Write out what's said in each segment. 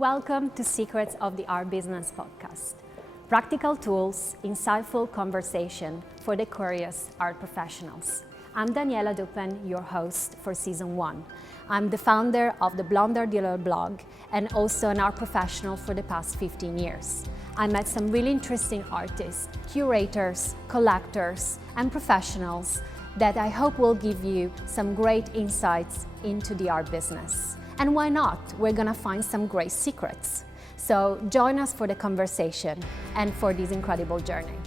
Welcome to Secrets of the Art Business podcast. Practical tools, insightful conversation for the curious art professionals. I'm Daniela Duppen, your host for Season 1. I'm the founder of the Blonder Dealer blog and also an art professional for the past 15 years. I met some really interesting artists, curators, collectors, and professionals that I hope will give you some great insights into the art business. And why not? We're gonna find some great secrets. So join us for the conversation and for this incredible journey.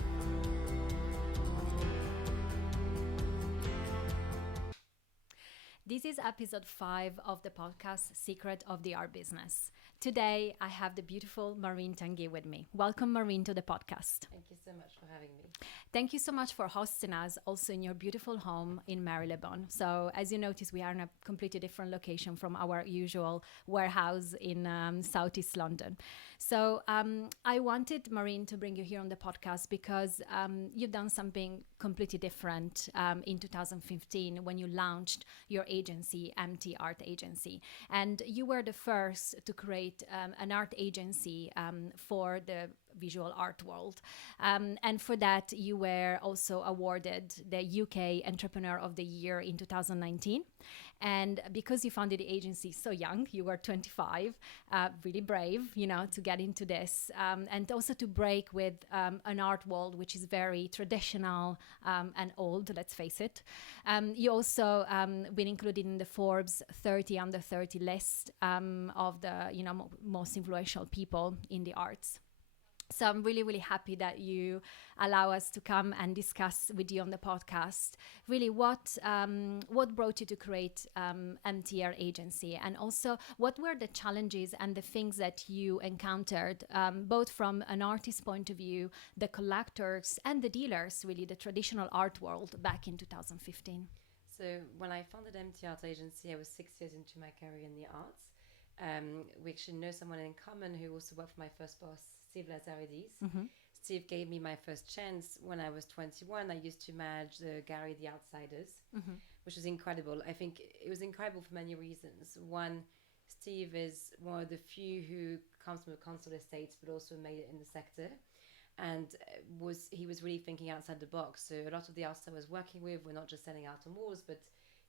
This is episode 5 of the podcast Secret of the Art Business. Today, I have the beautiful Marine Tanguy with me. Welcome, Marine, to the podcast. Thank you so much for having me. Thank you so much for hosting us also in your beautiful home in Marylebone. So as you notice, we are in a completely different location from our usual warehouse in Southeast London. So I wanted, Marine, to bring you here on the podcast because you've done something completely different in 2015 when you launched your agency, MTArt Agency. And you were the first to create an art agency for the visual art world. And for that, you were also awarded the UK Entrepreneur of the Year in 2019. And because you founded the agency so young, you were 25, really brave, to get into this and also to break with an art world which is very traditional and old, let's face it. You also been included in the Forbes 30 under 30 list of the most influential people in the arts. So I'm really, really happy that you allow us to come and discuss with you on the podcast really what brought you to create MTArt Agency, and also what were the challenges and the things that you encountered, both from an artist's point of view, the collectors and the dealers, really the traditional art world back in 2015. So when I founded MTArt Agency, I was 6 years into my career in the arts. We actually know someone in common who also worked for my first boss, Steve Lazaridis. Mm-hmm. Steve gave me my first chance when I was 21. I used to manage the gallery The Outsiders, Mm-hmm. which was incredible. I think it was incredible for many reasons. One, Steve is one of the few who comes from a council estate but also made it in the sector, and he was really thinking outside the box. So a lot of the artists I was working with were not just selling art on walls, but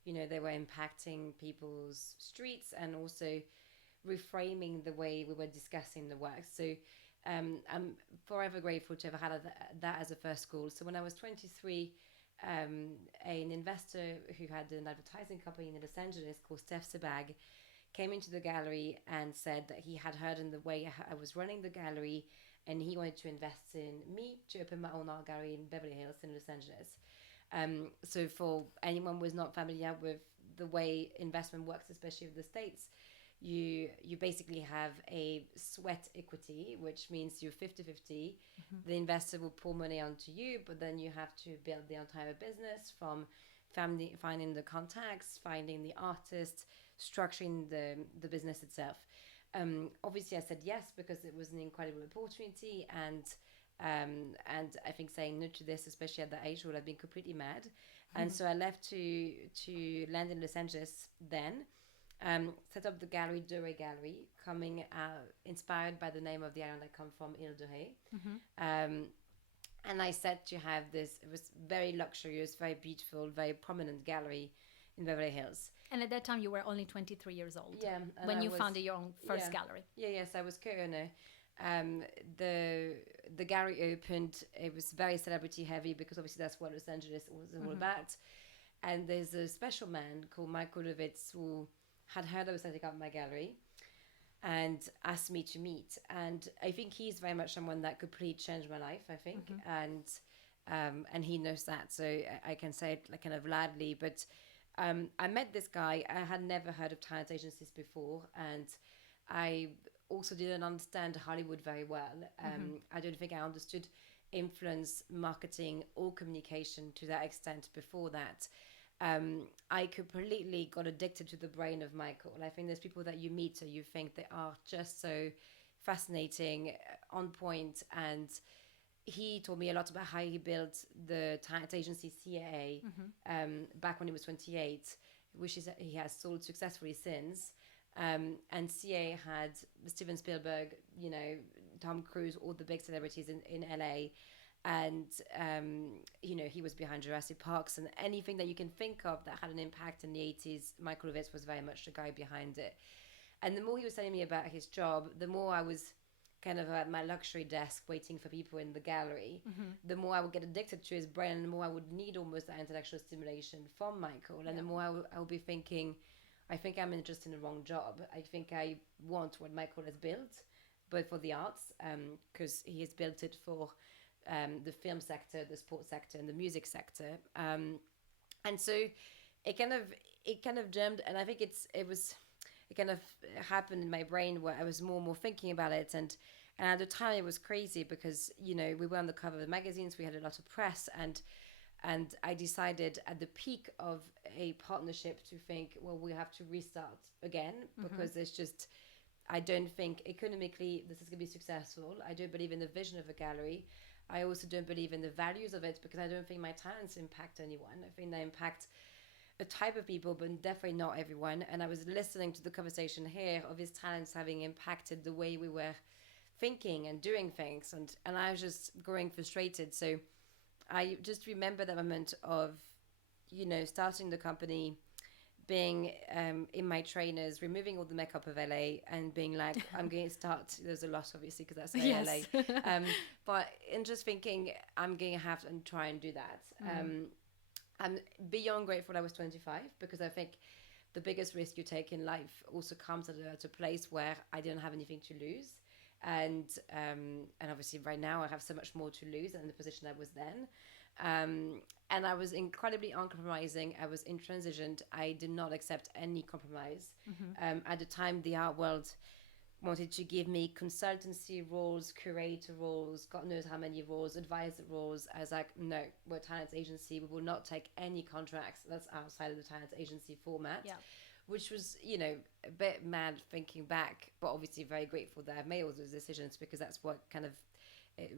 they were impacting people's streets and also reframing the way we were discussing the work. So I'm forever grateful to have had that as a first school. So when I was 23, an investor who had an advertising company in Los Angeles called Steph Sebag came into the gallery and said that he had heard in the way I was running the gallery, and he wanted to invest in me to open my own art gallery in Beverly Hills in Los Angeles. So for anyone who is not familiar with the way investment works, especially with the States, you basically have a sweat equity, which means you're 50-50. Mm-hmm. The investor will pour money onto you, but then you have to build the entire business from finding the contacts, finding the artists, structuring the business itself. Obviously, I said yes because it was an incredible opportunity, and I think saying no to this, especially at that age, would have been completely mad. Mm-hmm. And so I left to land in Los Angeles then. Set up the gallery, Dore Gallery, inspired by the name of the island I come from, Ile de Ré. Mm-hmm. And I said to have this, it was very luxurious, very beautiful, very prominent gallery in Beverly Hills. And at that time, you were only 23 years old. Yeah. When you founded your own first gallery. Yes, I was co-owner. The gallery opened. It was very celebrity heavy because obviously that's what Los Angeles was all mm-hmm. about. And there's a special man called Michael Lovitz who had heard I was setting up my gallery and asked me to meet. And I think he's very much someone that completely changed my life, I think. Mm-hmm. And he knows that. So I can say it like kind of loudly. But I met this guy. I had never heard of talent agencies before. And I also didn't understand Hollywood very well. Mm-hmm. I don't think I understood influence, marketing, or communication to that extent before that. I completely got addicted to the brain of Michael. I think there's people that you meet so you think they are just so fascinating, on point, and he told me a lot about how he built the talent agency CAA mm-hmm. Back when he was 28, which is he has sold successfully since. And CA had Steven Spielberg, you know, Tom Cruise, all the big celebrities in LA. And, you know, he was behind Jurassic Parks, and anything that you can think of that had an impact in the 80s, Michael Ovitz was very much the guy behind it. And the more he was telling me about his job, the more I was kind of at my luxury desk waiting for people in the gallery, the more I would get addicted to his brain, and the more I would need almost that intellectual stimulation from Michael. And the more I would be thinking, I think I'm just in the wrong job. I think I want what Michael has built, but for the arts, because he has built it for the film sector, the sports sector, and the music sector. And so it kind of germed, and I think it kind of happened in my brain where I was more and more thinking about it. And at the time it was crazy because, you know, we were on the cover of the magazines, we had a lot of press, and I decided at the peak of a partnership to think, well, we have to restart again, because it's just, I don't think economically this is going to be successful. I don't believe in the vision of a gallery. I also don't believe in the values of it, because I don't think my talents impact anyone. I think they impact a type of people, but definitely not everyone. And I was listening to the conversation here of his talents having impacted the way we were thinking and doing things. And I was just growing frustrated. So I just remember that moment of, you know, starting the company, being in my trainers, removing all the makeup of LA, and being like, I'm going to start, there's a lot obviously because that's LA, but and just thinking I'm going to have to try and do that. I'm beyond grateful I was 25, because I think the biggest risk you take in life also comes at a place where I didn't have anything to lose. And obviously right now I have so much more to lose than the position I was then. And I was incredibly uncompromising. I was intransigent. I did not accept any compromise. At the time, the art world wanted to give me consultancy roles, curator roles, God knows how many roles, advisor roles. I was like, no, we're a talent agency. We will not take any contracts that's outside of the talent agency format. Which was, you know, a bit mad thinking back, but obviously very grateful that I've made all those decisions, because that's what kind of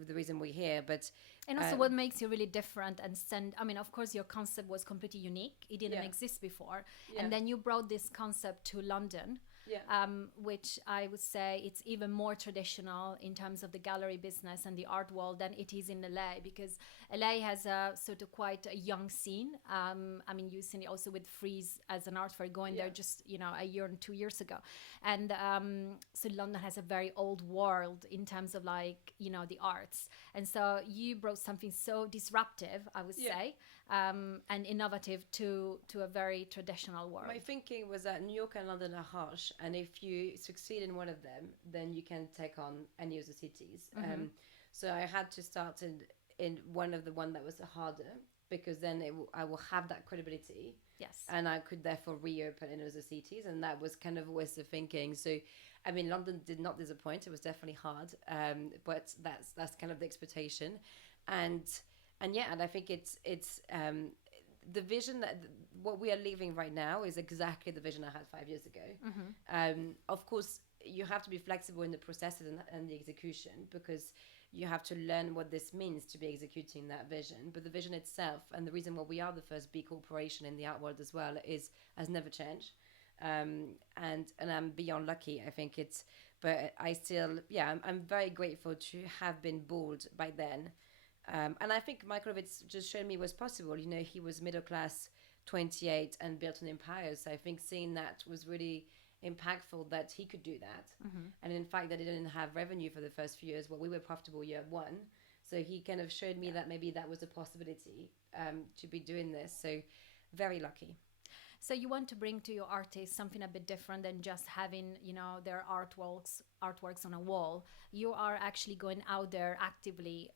the reason we're here. But and also what makes you really different and I mean, of course your concept was completely unique, it didn't exist before, and then you brought this concept to London, which I would say it's even more traditional in terms of the gallery business and the art world than it is in LA, because LA has a sort of quite a young scene. I mean, you've seen it also with Freeze as an art fair going there just, you know, a year and 2 years ago. And so London has a very old world in terms of, like, you know, the arts. And so you brought something so disruptive, I would say, and innovative to a very traditional world. My thinking was that New York and London are harsh, and if you succeed in one of them, then you can take on any of the cities. So I had to start in one that was harder, because then I will have that credibility. Yes. And I could therefore reopen in other cities, and that was kind of always the thinking. So, I mean, London did not disappoint. It was definitely hard, but that's kind of the expectation, and I think it's the vision that what we are living right now is exactly the vision I had 5 years ago. Of course, you have to be flexible in the processes and the execution, because you have to learn what this means to be executing that vision. But the vision itself, and the reason why we are the first B corporation in the art world as well, has never changed. And I'm beyond lucky, I think but I still, I'm very grateful to have been bold by then. And I think Michael Ovitz just showed me it was possible. You know, he was middle class, 28, and built an empire. So I think seeing that was really impactful, that he could do that. And in fact, that he didn't have revenue for the first few years. Well, we were profitable year one. So he kind of showed me that maybe that was a possibility to be doing this. So very lucky. So you want to bring to your artists something a bit different than just having, you know, their artworks on a wall. You are actually going out there actively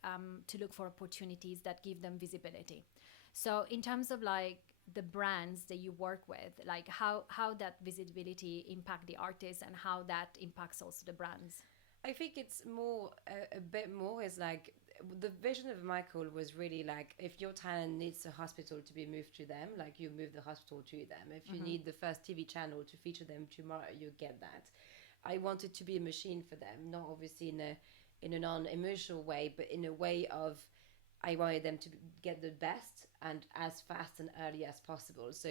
to look for opportunities that give them visibility. So in terms of, like, the brands that you work with, like how that visibility impact the artists, and how that impacts also the brands? I think it's more a bit more is like the vision of Michael was really like, if your talent needs a hospital to be moved to them, like you move the hospital to them. If you need the first TV channel to feature them tomorrow, you get that. I wanted to be a machine for them, not obviously in a non-emotional way, but in a way of, I wanted them to get the best and as fast and early as possible. So,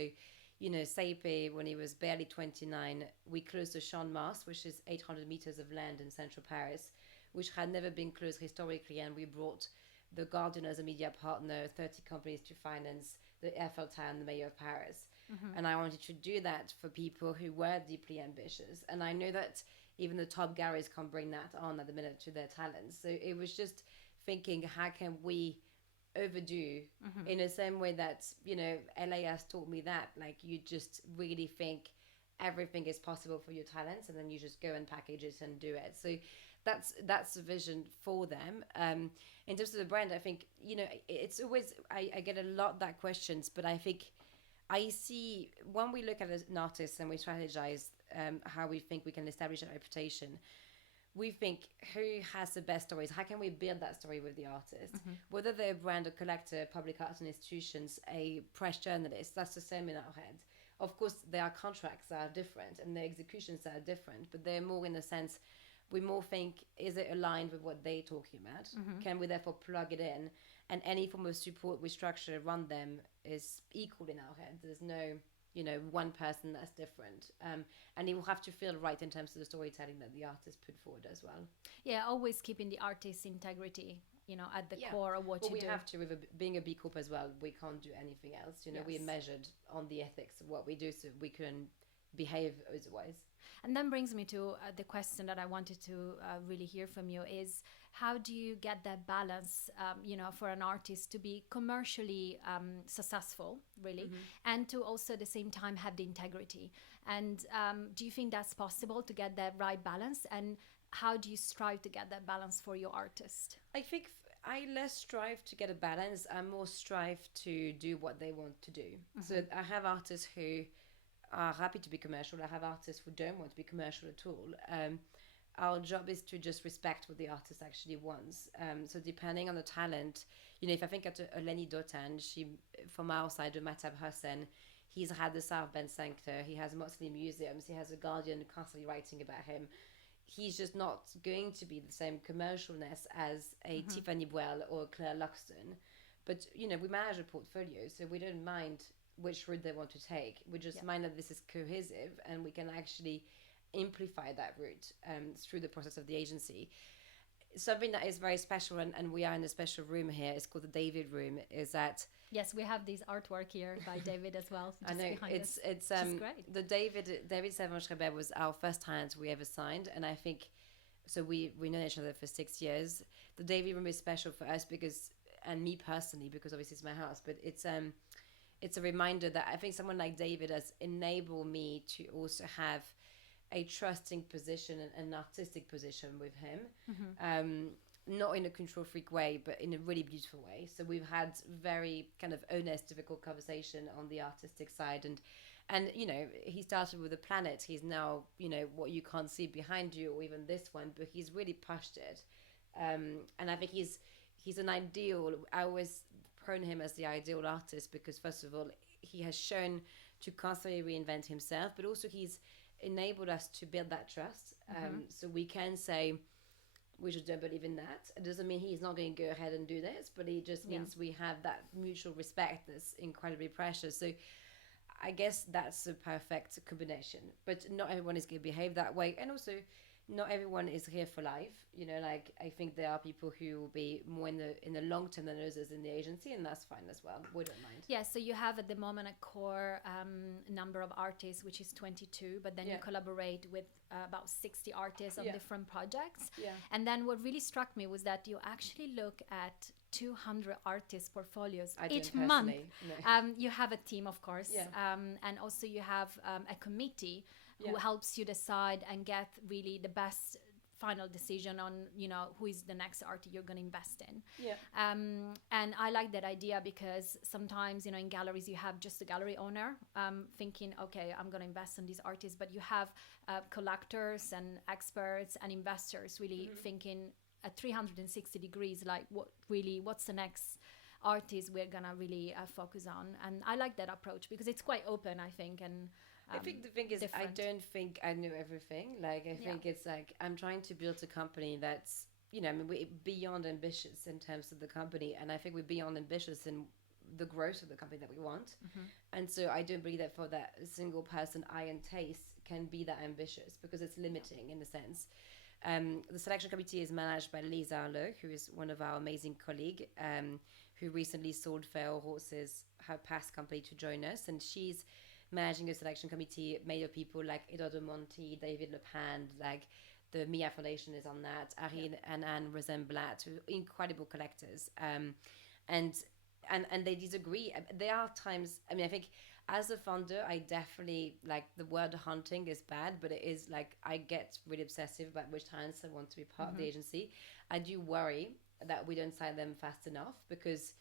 Seipe, when he was barely 29, we closed the Champ de Mars, which is 800 meters of land in central Paris, which had never been closed historically, and we brought the Guardian as a media partner, 30 companies to finance the Eiffel Tower and the Mayor of Paris. And I wanted to do that for people who were deeply ambitious. And I know that even the top galleries can't bring that on at the minute to their talents. So it was just thinking, how can we overdo in the same way that LA has taught me that, like, you just really think everything is possible for your talents, and then you just go and package it and do it. So that's the vision for them. In terms of the brand, I think it's always I get a lot that questions, but I think I see when we look at an artist and we strategize how we think we can establish a reputation, we think, who has the best stories? How can we build that story with the artist? Whether they're a brand, a collector, public arts and institutions, a press journalist, that's the same in our head. Of course, there are contracts that are different and the executions that are different, but they're more in the sense, we more think, is it aligned with what they're talking about? Can we therefore plug it in? And any form of support we structure around them is equal in our head. There's no one person that's different, and it will have to feel right in terms of the storytelling that the artist put forward as well. Yeah, always keeping the artist's integrity at the core of what you do. We have to, with being a B Corp as well, we can't do anything else. Yes. We're measured on the ethics of what we do, so we can behave otherwise. And then brings me to the question that I wanted to really hear from you is, how do you get that balance, for an artist to be commercially successful, really, and to also at the same time have the integrity? And do you think that's possible to get that right balance? And how do you strive to get that balance for your artist? I think I less strive to get a balance. I more strive to do what they want to do. So I have artists who are happy to be commercial. I have artists who don't want to be commercial at all. Our job is to just respect what the artist actually wants. So depending on the talent, if I think at Lenny Duppen, she, from our side, of Matab Hussein, he's had the South Bend Center, he has mostly museums, he has a Guardian constantly writing about him. He's just not going to be the same commercialness as a Tiffany Boyle or Claire Luxton. But, we manage a portfolio, so we don't mind which route they want to take. We just mind that this is cohesive and we can actually amplify that route through the process of the agency. Something that is very special, and we are in a special room here, it's called the David Room, is that... Yes, we have this artwork here by David as well. I know, it's great. The David Savant-Schreiber was our first talent we ever signed, and I think, so we know each other for 6 years. The David Room is special for us because, and me personally, because obviously it's my house, but it's a reminder that I think someone like David has enabled me to also have a trusting position and an artistic position with him, not in a control freak way, but in a really beautiful way. So we've had very kind of honest, difficult conversation on the artistic side, and he started with a planet. He's now what you can't see behind you, or even this one, but he's really pushed it, and I think he's an ideal. I always prone him as the ideal artist because, first of all, he has shown to constantly reinvent himself, but also he's enabled us to build that trust. So we can say, we just don't believe in that. It doesn't mean he's not going to go ahead and do this, but it just means we have that mutual respect that's incredibly precious. So I guess that's a perfect combination. But not everyone is going to behave that way. And also, not everyone is here for life. I think there are people who will be more in the long term than others in the agency, and that's fine as well. We don't mind. Yeah, so you have at the moment a core number of artists, which is 22, but then you collaborate with about 60 artists on different projects. Yeah. And then what really struck me was that you actually look at 200 artist portfolios each month. No. You have a team, of course, and also you have a committee who helps you decide and get really the best final decision on who is the next artist you're going to invest in. And I like that idea because sometimes in galleries you have just a gallery owner thinking, okay, I'm going to invest in these artists, but you have collectors and experts and investors really thinking at 360 degrees, like what's the next artist we're gonna really focus on. And I like that approach because it's quite open, I think. And I think the thing is, different. I don't think I know everything. Like, I think it's like, I'm trying to build a company that's, we're beyond ambitious in terms of the company. And I think we're beyond ambitious in the growth of the company that we want. And so I don't believe that for that single person eye and taste can be that ambitious, because it's limiting in a sense. The selection committee is managed by Lisa Arlo, who is one of our amazing colleagues, who recently sold Fair Horses, her past company, to join us. And she's managing a selection committee made of people like Eduardo Monti, David Lepan, like the Mia Foundation is on that, Arin and Anne Rosenblatt, who are incredible collectors. And they disagree. There are times, I mean, I think as a founder, I definitely, like, the word hunting is bad, but it is like, I get really obsessive about which talents I want to be part of the agency. I do worry that we don't sign them fast enough, because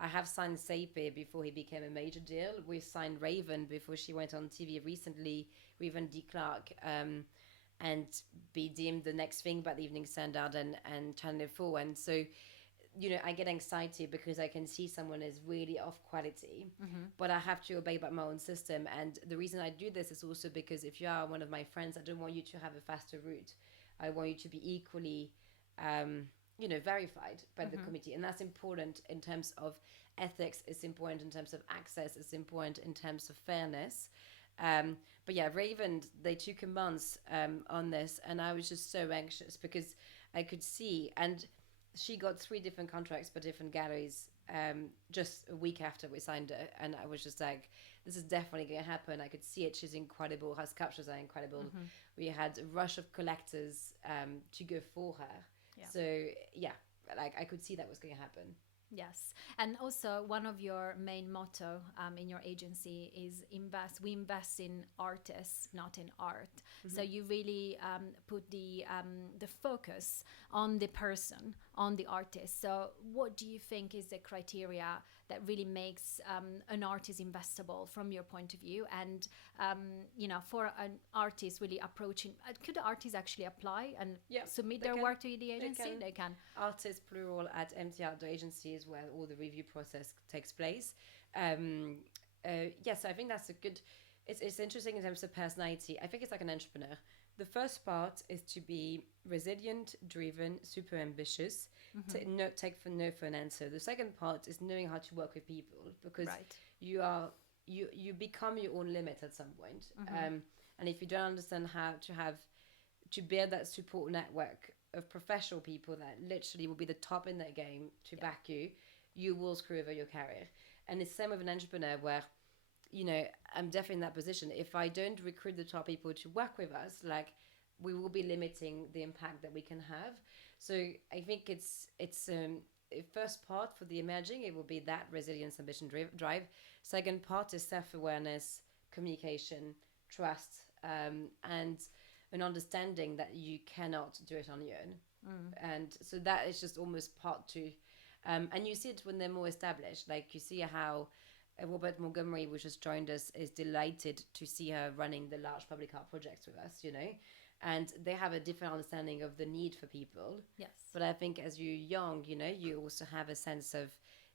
I have signed Seipe before he became a major deal. We signed Raven before she went on TV recently, Raven D. Clark, and be deemed the next thing by the Evening Standard and Channel 4. And so, you know, I get anxiety because I can see someone is really of quality, but I have to obey by my own system. And the reason I do this is also because if you are one of my friends, I don't want you to have a faster route. I want you to be equally, you know, verified by the committee. And that's important in terms of ethics. It's important in terms of access. It's important in terms of fairness. But yeah, Raven, they took a month on this, and I was just so anxious because I could see, and she got 3 different contracts for different galleries just a week after we signed her, and I was just like, this is definitely going to happen. I could see it. She's incredible. Her sculptures are incredible. We had a rush of collectors to go for her. Yeah. So yeah, like I could see that was going to happen. Yes. And also one of your main motto in your agency is we invest in artists, not in art. So you really put the focus on the person, on the artist. So what do you think is the criteria that really makes an artist investable from your point of view? And, you know, for an artist really approaching, could the artist actually apply and submit their work to the agency? They can. Artists, plural, at MTArt Agency is where all the review process takes place. Yes, I think that's a good... It's interesting in terms of personality. I think it's like an entrepreneur. The first part is to be resilient, driven, super ambitious, not take for no for an answer. The second part is knowing how to work with people, because you become your own limit at some point. And if you don't understand how to build that support network of professional people that literally will be the top in their game to back you, you will screw over your career. And it's the same with an entrepreneur where, you know, I'm definitely in that position. If I don't recruit the top people to work with us, like, we will be limiting the impact that we can have. So I think it's first part for the emerging, it will be that resilience, ambition, drive. Second part is self-awareness, communication, trust, and an understanding that you cannot do it on your own. And so that is just almost part 2. And you see it when they're more established. Like, you see how Robert Montgomery, who just joined us, is delighted to see her running the large public art projects with us, you know. And they have a different understanding of the need for people. Yes. But I think as you're young, you know, you also have a sense of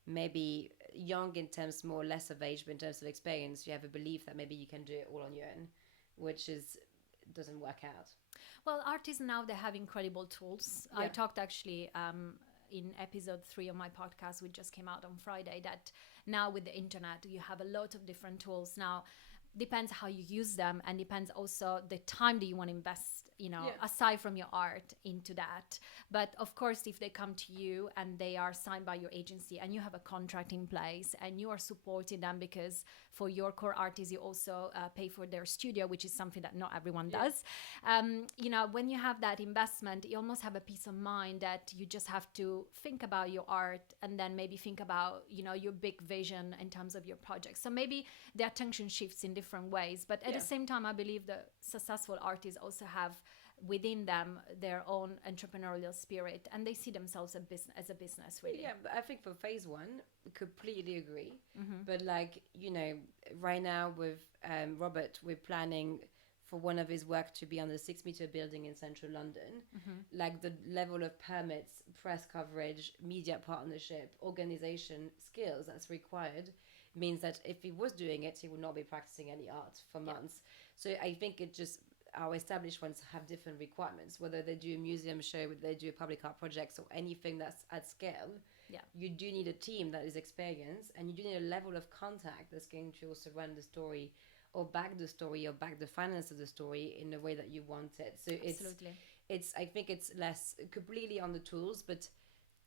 maybe young in terms more or less of age, but in terms of experience, you have a belief that maybe you can do it all on your own, which doesn't work out. Well, artists now, they have incredible tools. Yeah. I talked actually in episode 3 of my podcast, which just came out on Friday, that now with the internet, you have a lot of different tools. Now, depends how you use them, and depends also the time that you want to invest, you know, aside from your art, into that. But of course, if they come to you and they are signed by your agency and you have a contract in place and you are supporting them, because for your core artists, you also pay for their studio, which is something that not everyone does. You know, when you have that investment, you almost have a peace of mind that you just have to think about your art and then maybe think about, you know, your big vision in terms of your project. So maybe the attention shifts in different ways. But at the same time, I believe the successful artists also have within them their own entrepreneurial spirit, and they see themselves as a business, really. Yeah, but I think for phase 1, completely agree. But like, you know, right now with Robert, we're planning for one of his work to be on the 6-meter building in central London. Like, the level of permits, press coverage, media partnership, organization skills that's required means that if he was doing it, he would not be practicing any art for months. So I think our established ones have different requirements, whether they do a museum show, whether they do public art projects or anything that's at scale. Yeah. You do need a team that is experienced, and you do need a level of contact that's going to also run the story or back the story or back the finance of the story in the way that you want it. So Absolutely. it's I think it's less completely on the tools, but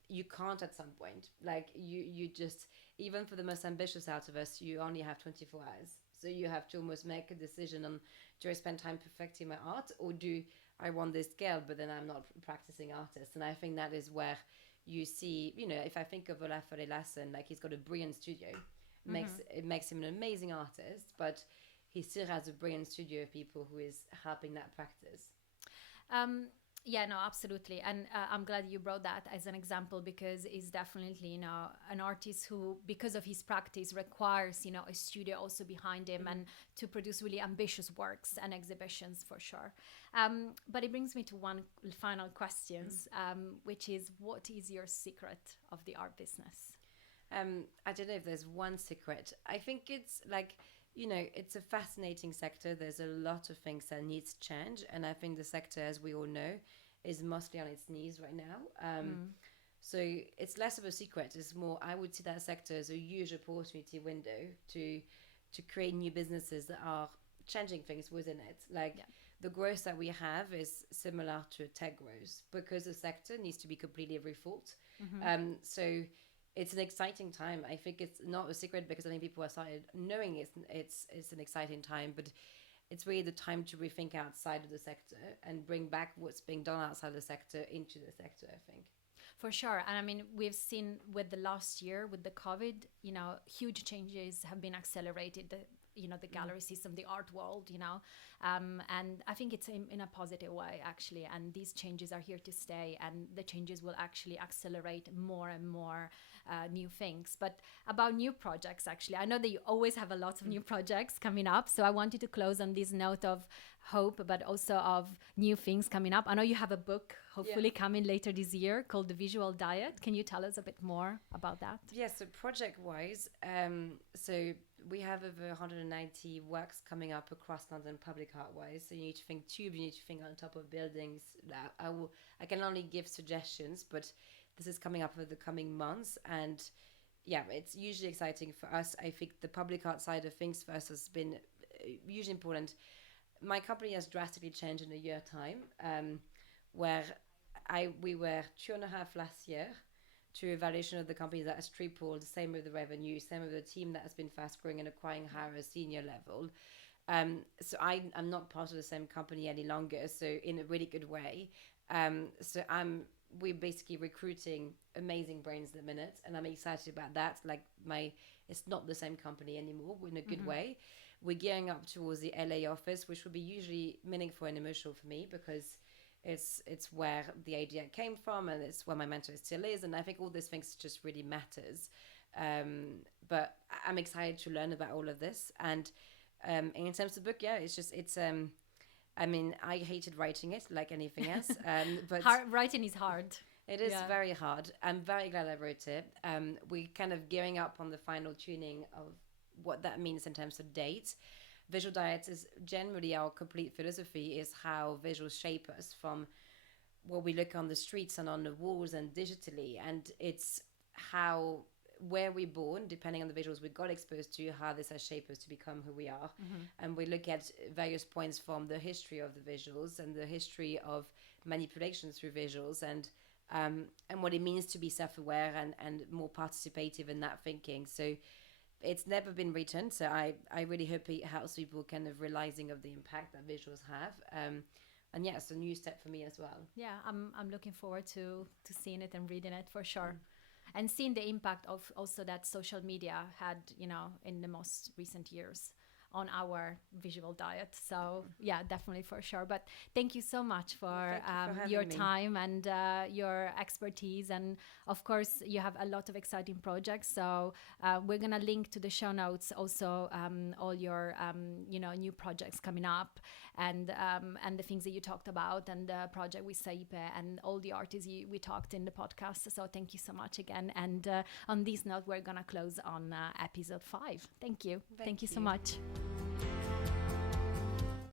you can't at some point. Like you just, even for the most ambitious out of us, you only have 24 hours. So you have to almost make a decision on, do I spend time perfecting my art, or do I want this scale, but then I'm not practicing artist? And I think that is where you see, you know, if I think of Olafur Lassen, like he's got a brilliant studio, it makes him an amazing artist, but he still has a brilliant studio of people who is helping that practice. Yeah, no, absolutely. And I'm glad you brought that as an example, because he's definitely, you know, an artist who, because of his practice, requires, you know, a studio also behind him and to produce really ambitious works and exhibitions for sure. But it brings me to one final question, which is, what is your secret of the art business? I don't know if there's one secret. I think it's like, you know, it's a fascinating sector. There's a lot of things that needs change, and I think the sector, as we all know, is mostly on its knees right now. So it's less of a secret. It's more, I would see that sector as a huge opportunity window to create new businesses that are changing things within it. Like the growth that we have is similar to tech growth, because the sector needs to be completely rethought. So it's an exciting time. I think it's not a secret, because I think people have started knowing it's an exciting time, but it's really the time to rethink outside of the sector and bring back what's being done outside the sector into the sector, I think. For sure. And I mean, we've seen with the last year, with the COVID, you know, huge changes have been accelerated. The gallery system, the art world, you know, and I think it's in a positive way, actually. And these changes are here to stay, and the changes will actually accelerate more and more new things. But about new projects, actually, I know that you always have a lot of new projects coming up. So I wanted to close on this note of hope, but also of new things coming up. I know you have a book hopefully coming later this year called The Visual Diet. Can you tell us a bit more about that? Yes, so project-wise, so we have over 190 works coming up across London public art-wise. So you need to think tube, you need to think on top of buildings. I can only give suggestions, but this is coming up over the coming months. And yeah, it's usually exciting for us. I think the public art side of things for us has been hugely important. My company has drastically changed in a year time, where we were 2.5 last year to evaluation of the company that has tripled, same with the revenue, same with the team that has been fast growing and acquiring higher senior level. So I'm not part of the same company any longer, so in a really good way. So we're basically recruiting amazing brains at the minute, and I'm excited about that. Like it's not the same company anymore, in a good way. We're gearing up towards the LA office, which will be usually meaningful and emotional for me, because it's where the idea came from, and it's where my mentor still is, and I think all these things just really matters. But I'm excited to learn about all of this. And in terms of the book, I mean, I hated writing it like anything else, but writing is hard. It is very hard. I'm very glad I wrote it. We're kind of gearing up on the final tuning of what that means in terms of dates. Visual diets is generally our complete philosophy, is how visuals shape us from what we look on the streets and on the walls and digitally. And it's where we're born, depending on the visuals we got exposed to, how this has shaped us to become who we are. And we look at various points from the history of the visuals and the history of manipulation through visuals, and what it means to be self-aware and more participative in that thinking. So it's never been written, so I really hope it helps people kind of realizing of the impact that visuals have. And yeah, it's a new step for me as well. Yeah, I'm looking forward to seeing it and reading it for sure. And seeing the impact of also that social media had, you know, in the most recent years on our visual diet. So yeah, definitely, for sure. But thank you so much for your time and your expertise. And of course, you have a lot of exciting projects. So we're going to link to the show notes also all your new projects coming up, and the things that you talked about, and the project with Saipe and all the artists we talked in the podcast. So thank you so much again. And on this note, we're going to close on episode 5. Thank you. Thank you so much.